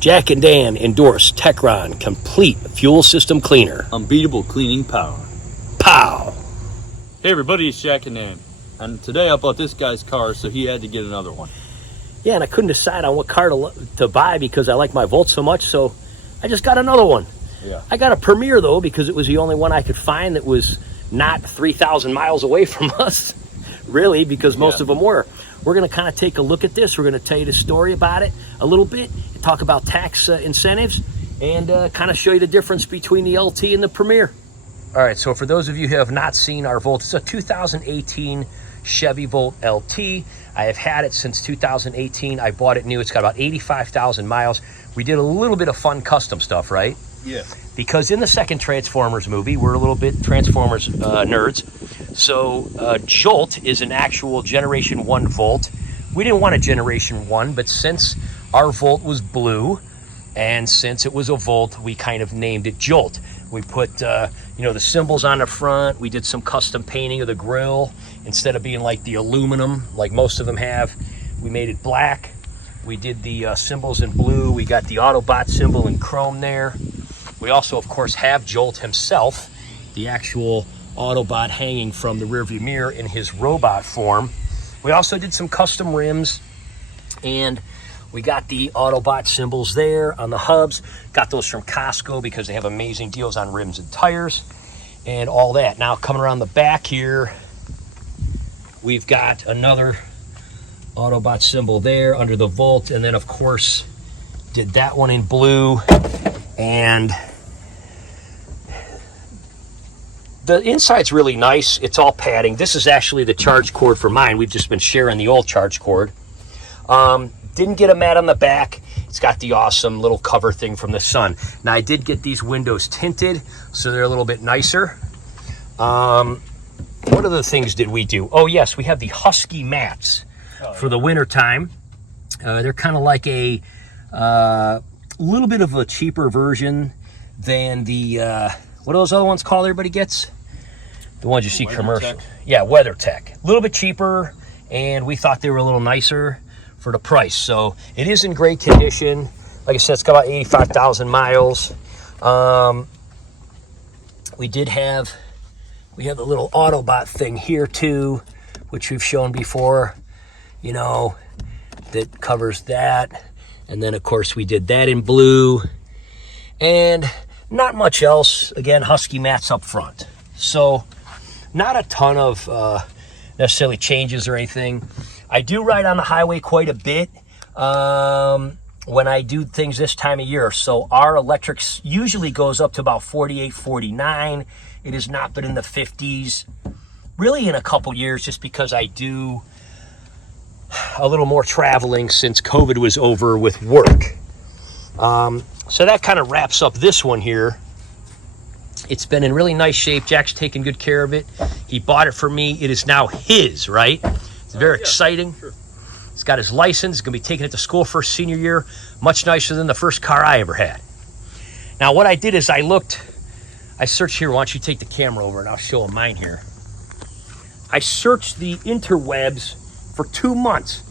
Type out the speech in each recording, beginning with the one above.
Jack and Dan endorse Techron Complete Fuel System Cleaner. Unbeatable cleaning power. Pow! Hey everybody, it's Jack and Dan. And today I bought this guy's car, so he had to get another one. Yeah, and I couldn't decide on what car to buy because I like my Volt so much, so I just got another one. Yeah. I got a Premier, though, because it was the only one I could find that was not 3,000 miles away from us, really, because most of them were. We're going to kind of take a look at this. We're going to tell you the story about it a little bit, talk about tax incentives, and kind of show you the difference between the LT and the Premier. All right, so for those of you who have not seen our Volt, it's a 2018 Chevy Volt LT. I have had it since 2018. I bought it new. It's got about 85,000 miles. We did a little bit of fun custom stuff, right? Yeah. Because in the second Transformers movie, we're a little bit Transformers nerds. So Jolt is an actual Generation 1 Volt. We didn't want a Generation 1, but since our Volt was blue, and since it was a Volt, we kind of named it Jolt. We put, the symbols on the front. We did some custom painting of the grille. Instead of being like the aluminum, like most of them have, we made it black. We did the symbols in blue. We got the Autobot symbol in chrome there. We also, of course, have Jolt himself, the actual Autobot hanging from the rearview mirror in his robot form. We also did some custom rims, and we got the Autobot symbols there on the hubs. Got those from Costco because they have amazing deals on rims and tires and all that. Now, coming around the back here, we've got another Autobot symbol there under the Volt, and then, of course, did that one in blue. And the inside's really nice. It's all padding. This is actually the charge cord for mine. We've just been sharing the old charge cord. Didn't get a mat on the back. It's got the awesome little cover thing from the sun. Now, I did get these windows tinted, so they're a little bit nicer. What other things did we do? Oh, yes, we have the Husky mats for the winter time. They're kind of like a little bit of a cheaper version than the, what are those other ones called everybody gets? The ones you see commercial. Yeah, WeatherTech. A little bit cheaper, and we thought they were a little nicer for the price. So it is in great condition. Like I said, it's got about 85,000 miles. We have the little Autobot thing here too, which we've shown before, that covers that. And then, of course, we did that in blue. And not much else. Again, Husky mats up front. So not a ton of necessarily changes or anything. I do ride on the highway quite a bit when I do things this time of year. So our electric usually goes up to about 48, 49. It has not been in the 50s really in a couple years, just because I do a little more traveling since COVID was over with work. So that kind of wraps up this one here. It's been in really nice shape. Jack's taking good care of it. He bought it for me. It is now his, right? It's very exciting. Sure. He's got his license. He's going to be taking it to school for his senior year. Much nicer than the first car I ever had. Now, what I did is I searched here. Why don't you take the camera over and I'll show him mine here. I searched the interwebs for 2 months.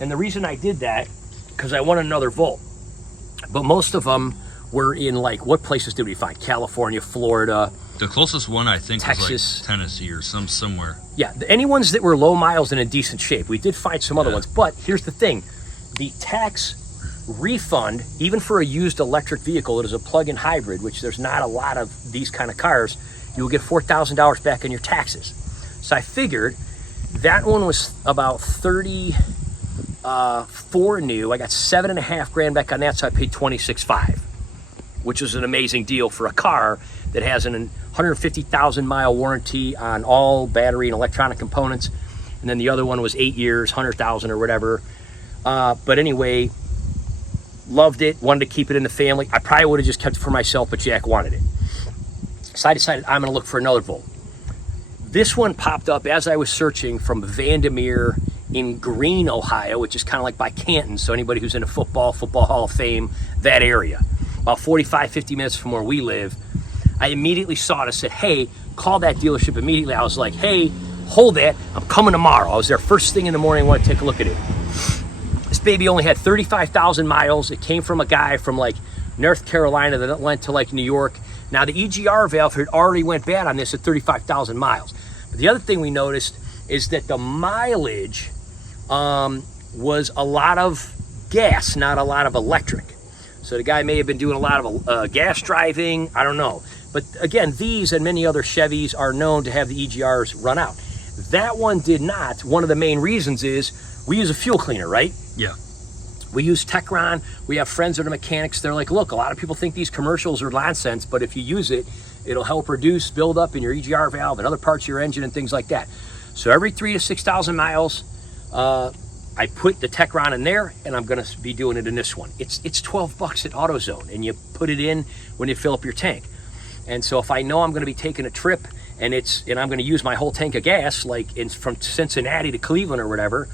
And the reason I did that, because I wanted another Volt. But most of them were in, like, what places did we find? California, Florida. The closest one, I think, Texas. was like Tennessee or somewhere. Yeah, any ones that were low miles and in decent shape. We did find some other ones. But here's the thing. The tax refund, even for a used electric vehicle that is a plug-in hybrid, which there's not a lot of these kind of cars, you will get $4,000 back in your taxes. So I figured that one was about 34 new. I got $7.5 back on that, so I paid $26.5, which is an amazing deal for a car that has an 150,000 mile warranty on all battery and electronic components. And then the other one was 8 years, 100,000 or whatever. But anyway, loved it, wanted to keep it in the family. I probably would have just kept it for myself, but Jack wanted it. So I decided I'm gonna look for another Volt. This one popped up as I was searching from Vandermeer in Greene, Ohio, which is kind of like by Canton. So anybody who's into football Hall of Fame, that area. About 45, 50 minutes from where we live. I immediately saw it. I said, hey, call that dealership immediately. I was like, hey, hold that. I'm coming tomorrow. I was there first thing in the morning. I want to take a look at it. This baby only had 35,000 miles. It came from a guy from like North Carolina that went to like New York. Now the EGR valve had already went bad on this at 35,000 miles. But the other thing we noticed is that the mileage was a lot of gas, not a lot of electric. So the guy may have been doing a lot of gas driving, I don't know. But again, these and many other Chevys are known to have the EGRs run out. That one did not. One of the main reasons is we use a fuel cleaner, right? Yeah. We use Techron. We have friends that are mechanics. They're like, look, a lot of people think these commercials are nonsense, but if you use it, it'll help reduce buildup in your EGR valve and other parts of your engine and things like that. So every 3,000 to 6,000 miles, I put the Techron in there, and I'm gonna be doing it in this one. It's $12 at AutoZone, and you put it in when you fill up your tank. And so if I know I'm gonna be taking a trip and I'm gonna use my whole tank of gas, like from Cincinnati to Cleveland or whatever,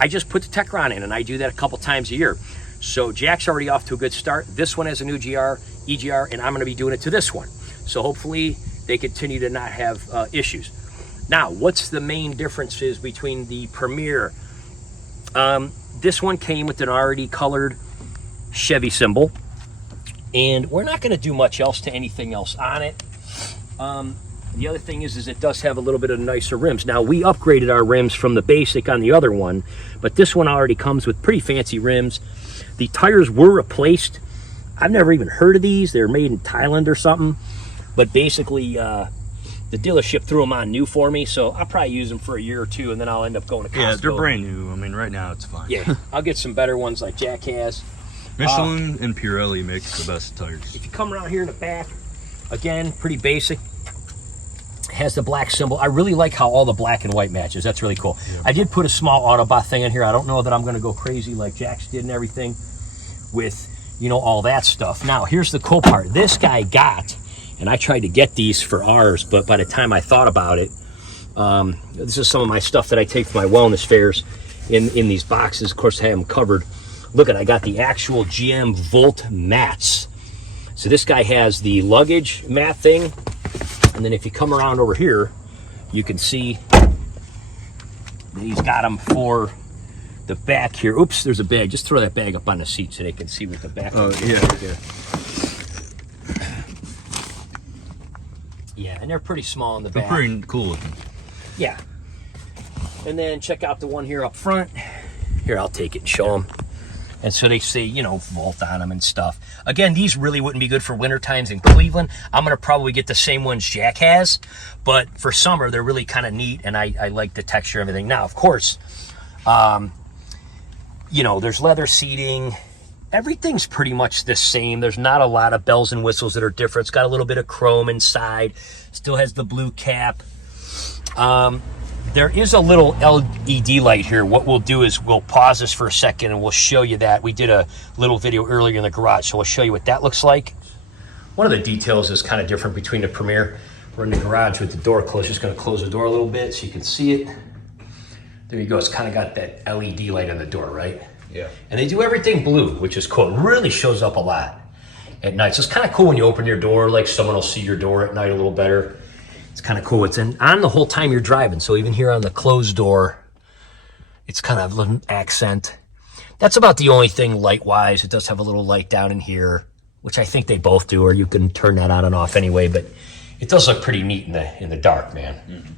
I just put the Techron in, and I do that a couple times a year. So Jack's already off to a good start. This one has a new EGR, and I'm gonna be doing it to this one. So hopefully they continue to not have issues. Now, what's the main differences between the Premier? This one came with an already colored Chevy symbol, and we're not going to do much else to anything else on it. The other thing is it does have a little bit of nicer rims. Now, we upgraded our rims from the basic on the other one, but this one already comes with pretty fancy rims. The tires were replaced. I've never even heard of these. They're made in Thailand or something, but basically the dealership threw them on new for me, so I'll probably use them for a year or two, and then I'll end up going to Costco. Yeah, they're brand new. I mean, right now it's fine. Yeah, I'll get some better ones like Jack has. Michelin and Pirelli makes the best tires. If you come around here in the back, again, pretty basic. Has the black symbol. I really like how all the black and white matches. That's really cool. Yeah. I did put a small Autobot thing in here. I don't know that I'm going to go crazy like Jack's did and everything with, you know, all that stuff. Now, here's the cool part. This guy got, and I tried to get these for ours, but by the time I thought about it, this is some of my stuff that I take for my wellness fairs in these boxes. Of course, I have them covered. Look I got the actual GM Volt mats. So this guy has the luggage mat thing, and then if you come around over here, you can see that he's got them for the back here. Oops, there's a bag. Just throw that bag up on the seat so they can see what the back is. Yeah. Yeah, and they're pretty small in the They're back. pretty cool looking. Yeah. And then check out the one here up front. Here, I'll take it and show them. And so they say, you know, Volt on them and stuff. Again, these really wouldn't be good for winter times in Cleveland. I'm going to probably get the same ones Jack has. But for summer, they're really kind of neat, and I like the texture and everything. Now, of course, you know, there's leather seating. Everything's pretty much the same. There's not a lot of bells and whistles that are different. It's got a little bit of chrome inside. Still has the blue cap. There is a little LED light here. What we'll do is we'll pause this for a second and we'll show you that. We did a little video earlier in the garage, so we'll show you what that looks like. One of the details is kind of different between the Premier. We're in the garage with the door closed. Just going to close the door a little bit so you can see it. There you go. It's kind of got that LED light on the door, right? Yeah. And they do everything blue, which is cool. It really shows up a lot at night. So it's kind of cool when you open your door, like someone will see your door at night a little better. It's kind of cool. It's on the whole time you're driving. So even here on the closed door, it's kind of an accent. That's about the only thing light-wise. It does have a little light down in here, which I think they both do, or you can turn that on and off anyway, but it does look pretty neat in the dark, man. Mm-hmm.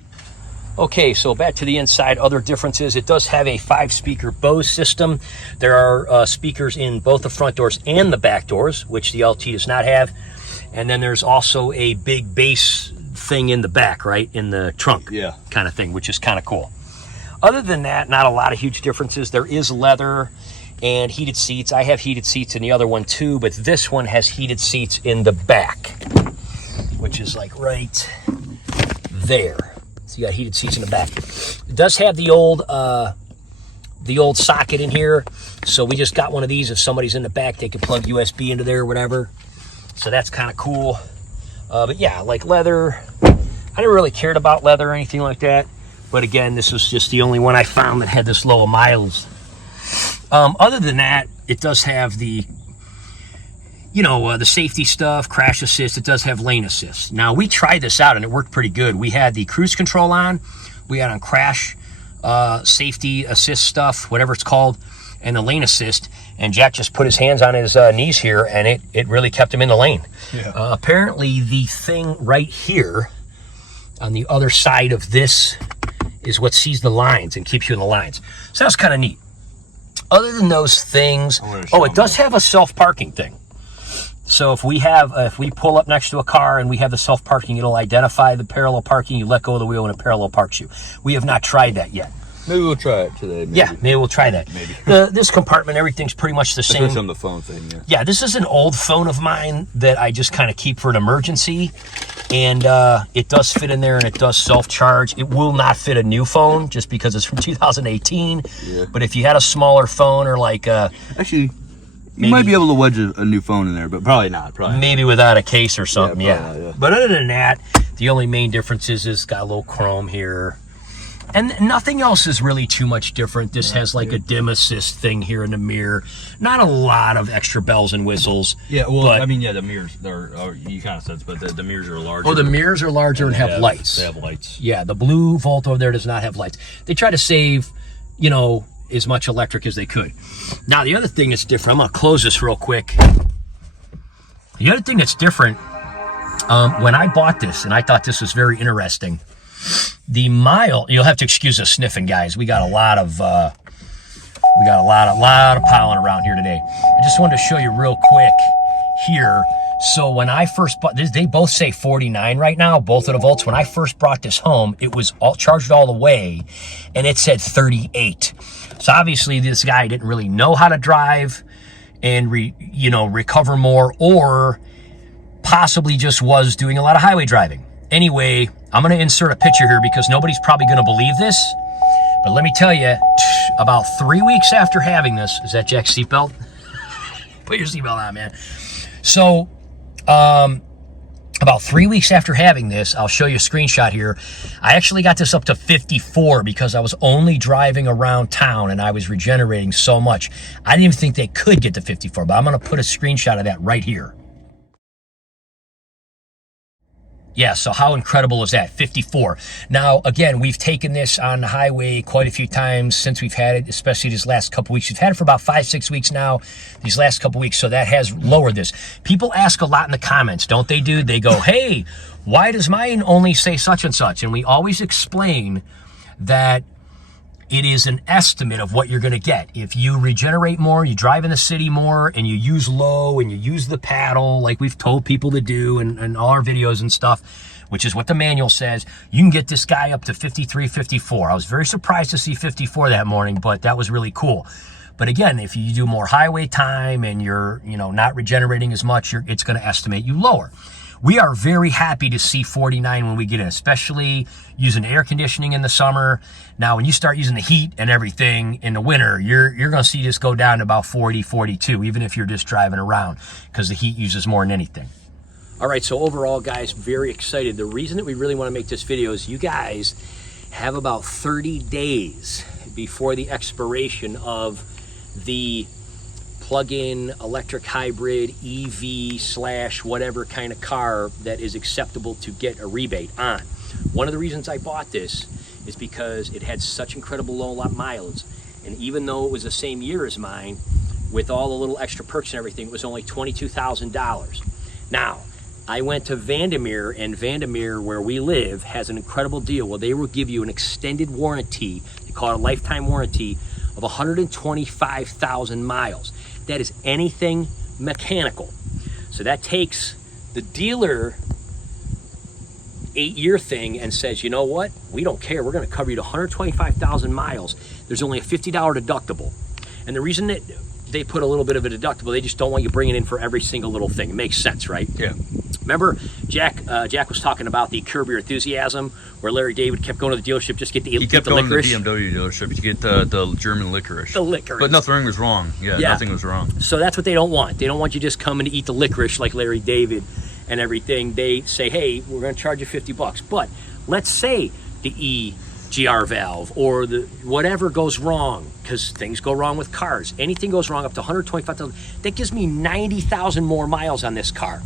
Okay, so back to the inside. Other differences, it does have a 5-speaker Bose system. There are speakers in both the front doors and the back doors, which the LT does not have. And then there's also a big bass thing in the back, right? In the trunk, yeah, kind of thing, which is kind of cool. Other than that, not a lot of huge differences. There is leather and heated seats. I have heated seats in the other one too, but this one has heated seats in the back, which is like right there. So you got heated seats in the back. It does have the old socket in here. So we just got one of these. If somebody's in the back, they can plug USB into there or whatever. So that's kind of cool. But yeah, like leather. I never really cared about leather or anything like that. But again, this was just the only one I found that had this low of miles. Other than that, it does have the, you know, the safety stuff, crash assist. It does have lane assist. Now, we tried this out and it worked pretty good. We had the cruise control on. We had on crash, safety assist stuff, whatever it's called. and the lane assist, and Jack just put his hands on his knees here, and it really kept him in the lane. Yeah. Apparently the thing right here on the other side of this is what sees the lines and keeps you in the lines. So that's kind of neat. Other than those things, oh, it does have a self-parking thing. So if we pull up next to a car and we have the self-parking, it'll identify the parallel parking. You let go of the wheel and it parallel parks you. We have not tried that yet. Maybe we'll try it today. Maybe. Yeah, maybe we'll try that. Maybe. This compartment, everything's pretty much the same. Especially on the phone thing, yeah. Yeah, this is an old phone of mine that I just kind of keep for an emergency. And it does fit in there, and it does self-charge. It will not fit a new phone just because it's from 2018. Yeah. But if you had a smaller phone or like... Actually, you might be able to wedge a new phone in there, but probably not. Maybe without a case or something, yeah. Yeah. But other than that, the only main difference is it's got a little chrome here. And nothing else is really too much different. This has like a dim assist thing here in the mirror. Not a lot of extra bells and whistles. Yeah, well, I mean, yeah, the mirrors, you kind of said, but the mirrors are larger. Oh, the mirrors are larger and have lights. They have lights. Yeah, the blue Volt over there does not have lights. They try to save, you know, as much electric as they could. Now, the other thing that's different, I'm going to close this real quick. The other thing that's different, when I bought this, and I thought this was very interesting, the mile, you'll have to excuse us sniffing, guys. We got a lot of pollen around here today. I just wanted to show you real quick here. So when I first bought this, they both say 49 right now, both of the Volts. When I first brought this home, it was all charged all the way, and it said 38. So obviously this guy didn't really know how to drive and recover more, or possibly just was doing a lot of highway driving. Anyway, I'm going to insert a picture here because nobody's probably going to believe this. But let me tell you, about 3 weeks after having this, is that Jack's seatbelt? Put your seatbelt on, man. So, about 3 weeks after having this, I'll show you a screenshot here. I actually got this up to 54 because I was only driving around town and I was regenerating so much. I didn't even think they could get to 54, but I'm going to put a screenshot of that right here. Yeah, so how incredible is that? 54. Now, again, we've taken this on the highway quite a few times since we've had it, especially these last couple weeks. We've had it for about 5-6 weeks now, these last couple weeks, so that has lowered this. People ask a lot in the comments, don't they, dude? They go, hey, why does mine only say such and such? And we always explain that it is an estimate of what you're going to get. If you regenerate more, you drive in the city more, and you use low, and you use the paddle, like we've told people to do in all our videos and stuff, which is what the manual says, you can get this guy up to 53, 54. I was very surprised to see 54 that morning, but that was really cool. But again, if you do more highway time and you're not regenerating as much, it's going to estimate you lower. We are very happy to see 49 when we get in, especially using air conditioning in the summer. Now, when you start using the heat and everything in the winter, you're going to see this go down to about 40, 42, even if you're just driving around, because the heat uses more than anything. All right, so overall, guys, very excited. The reason that we really want to make this video is you guys have about 30 days before the expiration of the plug-in electric hybrid EV / whatever kind of car that is acceptable to get a rebate on. One of the reasons I bought this is because it had such incredible low mileage, and even though it was the same year as mine, with all the little extra perks and everything, it was only $22,000. Now, I went to Vandermeer, and Vandermeer, where we live, has an incredible deal where they will give you an extended warranty. They call it a lifetime warranty of 125,000 miles. That is anything mechanical. So that takes the dealer 8-year thing and says, you know what? We don't care. We're going to cover you to 125,000 miles. There's only a $50 deductible. And the reason that they put a little bit of a deductible, they just don't want you bringing in for every single little thing. It makes sense, right? Yeah. Remember, Jack was talking about the Curb Your Enthusiasm, where Larry David kept going to the dealership just to get the licorice. He kept going to the BMW dealership to get the German licorice. The licorice. But nothing was wrong. Yeah, nothing was wrong. So that's what they don't want. They don't want you just coming to eat the licorice like Larry David and everything. They say, hey, we're going to charge you $50. But let's say the EGR valve or the whatever goes wrong, because things go wrong with cars. Anything goes wrong up to 125,000. That gives me 90,000 more miles on this car.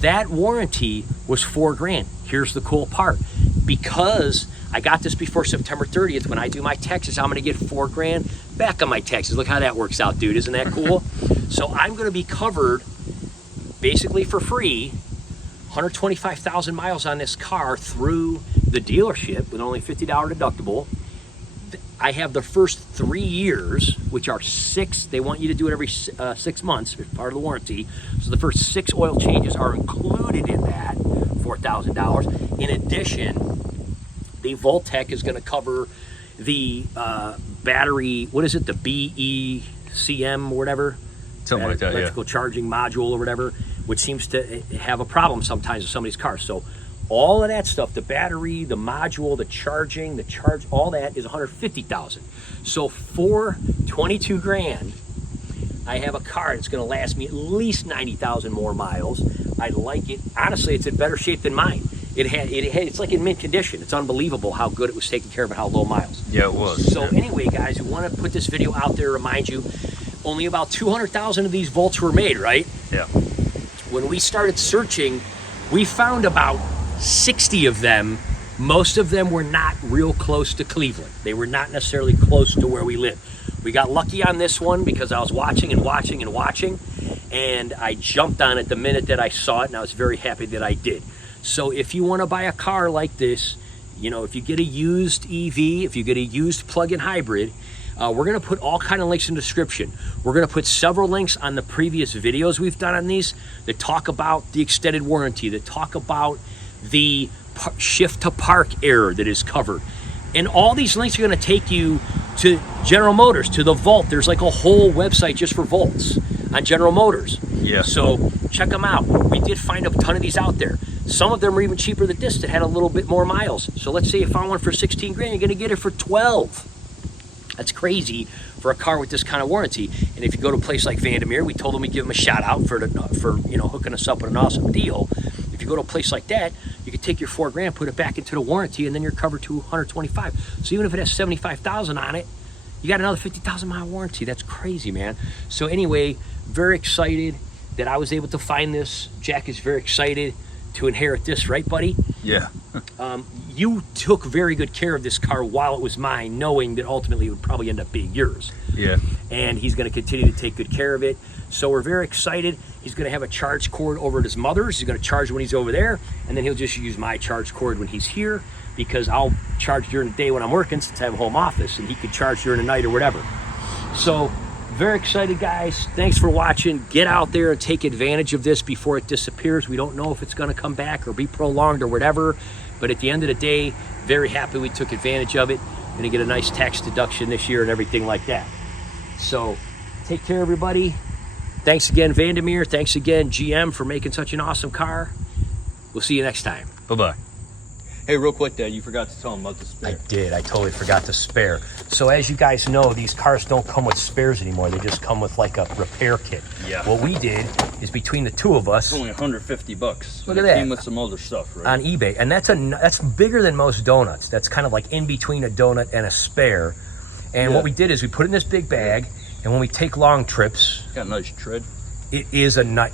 That warranty was $4,000. Here's the cool part. Because I got this before September 30th, when I do my taxes, I'm going to get $4,000 back on my taxes. Look how that works out, dude. Isn't that cool? So I'm going to be covered basically for free, 125,000 miles on this car through the dealership with only $50 deductible. I have the first 3 years, which are 6. They want you to do it every 6 months. It's part of the warranty. So the first 6 oil changes are included in that $4,000. In addition, the Voltec is going to cover the battery. What is it? The BECM or whatever. Something like that. Electrical charging module or whatever, which seems to have a problem sometimes with some of these cars. So all of that stuff, the battery, the module, the charging, the charge, all that is $150,000. So for 22 grand, I have a car that's going to last me at least 90,000 more miles. I like it. Honestly, it's in better shape than mine. It's like in mint condition. It's unbelievable how good it was taken care of and how low miles. Yeah, it was. So anyway, guys, we want to put this video out there to remind you, only about 200,000 of these Volts were made, right? Yeah. When we started searching, we found about 60 of them. Most of them were not real close to Cleveland. They were not necessarily close to where we live. We got lucky on this one because I was watching, and I jumped on it the minute that I saw it, and I was very happy that I did. So if you want to buy a car like this, you know, if you get a used EV, if you get a used plug-in hybrid, we're going to put all kind of links in the description. We're going to put several links on the previous videos we've done on these that talk about the extended warranty, that talk about the shift to park error that is covered. And all these links are going to take you to General Motors, to the Volt. There's like a whole website just for Volts on General Motors. Yeah. So check them out. We did find a ton of these out there. Some of them are even cheaper than this that had a little bit more miles. So let's say you found one for 16 grand, you're going to get it for 12. That's crazy for a car with this kind of warranty. And if you go to a place like Vandermeer, we told them we'd give them a shout out for you know, hooking us up with an awesome deal. If you go to a place like that, you could take your 4 grand, put it back into the warranty, and then you're covered to 125. So even if it has 75,000 on it, you got another 50,000 mile warranty. That's crazy, man. So anyway, very excited that I was able to find this. Jack is very excited to inherit this, right, buddy? Yeah. You took very good care of this car while it was mine, knowing that ultimately it would probably end up being yours. Yeah. And he's going to continue to take good care of it. So we're very excited. He's going to have a charge cord over at his mother's. He's going to charge when he's over there, and then he'll just use my charge cord when he's here, because I'll charge during the day when I'm working since I have a home office, and he can charge during the night or whatever. So very excited, guys. Thanks for watching. Get out there and take advantage of this before it disappears. We don't know if it's going to come back or be prolonged or whatever, but at the end of the day, very happy we took advantage of it. Going to get a nice tax deduction this year and everything like that. So take care, everybody. Thanks again, Vandermeer. Thanks again, GM, for making such an awesome car. We'll see you next time. Bye-bye. Hey, real quick, Dad, you forgot to tell him about the spare. I did. I totally forgot the spare. So as you guys know, these cars don't come with spares anymore. They just come with like a repair kit. Yeah. What we did is between the two of us. It's only $150. Look at that. Came with some other stuff, right? On eBay. And that's bigger than most donuts. That's kind of like in between a donut and a spare. And what we did is we put it in this big bag, and when we take long trips, got a nice tread. It is a nice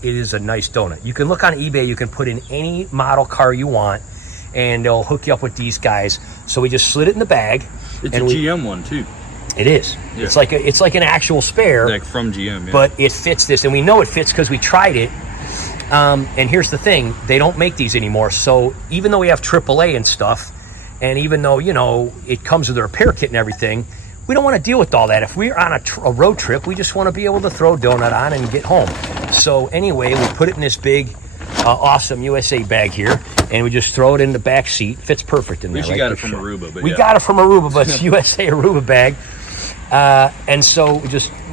donut. You can look on eBay. You can put in any model car you want, and they'll hook you up with these guys. So we just slid it in the bag. It's a GM one too. It is. Yeah. It's like an actual spare. Like from GM, yeah. But it fits this, and we know it fits because we tried it. And here's the thing: they don't make these anymore. So even though we have AAA and stuff, and even though, you know, it comes with a repair kit and everything, we don't want to deal with all that. If we're on a road trip, we just want to be able to throw a donut on and get home. So anyway, we put it in this big, awesome USA bag here, and we just throw it in the back seat. Fits perfect in there. We got it from Aruba, but we got it from Aruba, but it's USA Aruba bag. And so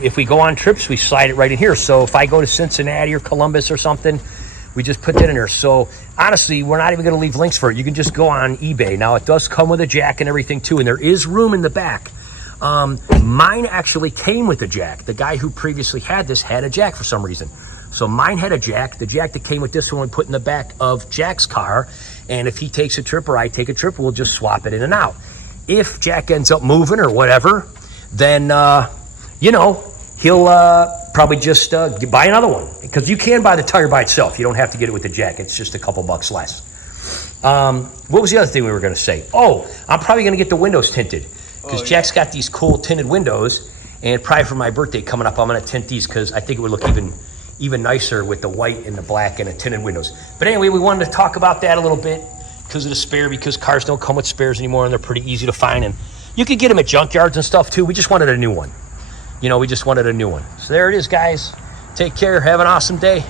if we go on trips, we slide it right in here. So if I go to Cincinnati or Columbus or something, we just put that in there. So honestly, we're not even going to leave links for it. You can just go on eBay. Now, it does come with a jack and everything too, and there is room in the back. Mine actually came with a jack. The guy who previously had this had a jack for some reason. So mine had a jack. The jack that came with this one we put in the back of Jack's car. And if he takes a trip or I take a trip, we'll just swap it in and out. If Jack ends up moving or whatever, then, you know, he'll probably just buy another one. Because you can buy the tire by itself. You don't have to get it with the jack. It's just a couple bucks less. What was the other thing we were going to say? Oh, I'm probably going to get the windows tinted. Because Jack's got these cool tinted windows, And probably for my birthday coming up, I'm gonna tint these because I think it would look even nicer with the white and the black and the tinted windows. But anyway, we wanted to talk about that a little bit because of the spare, because cars don't come with spares anymore and they're pretty easy to find. And you could get them at junkyards and stuff too. We just wanted a new one. We just wanted a new one. So there it is, guys. Take care. Have an awesome day.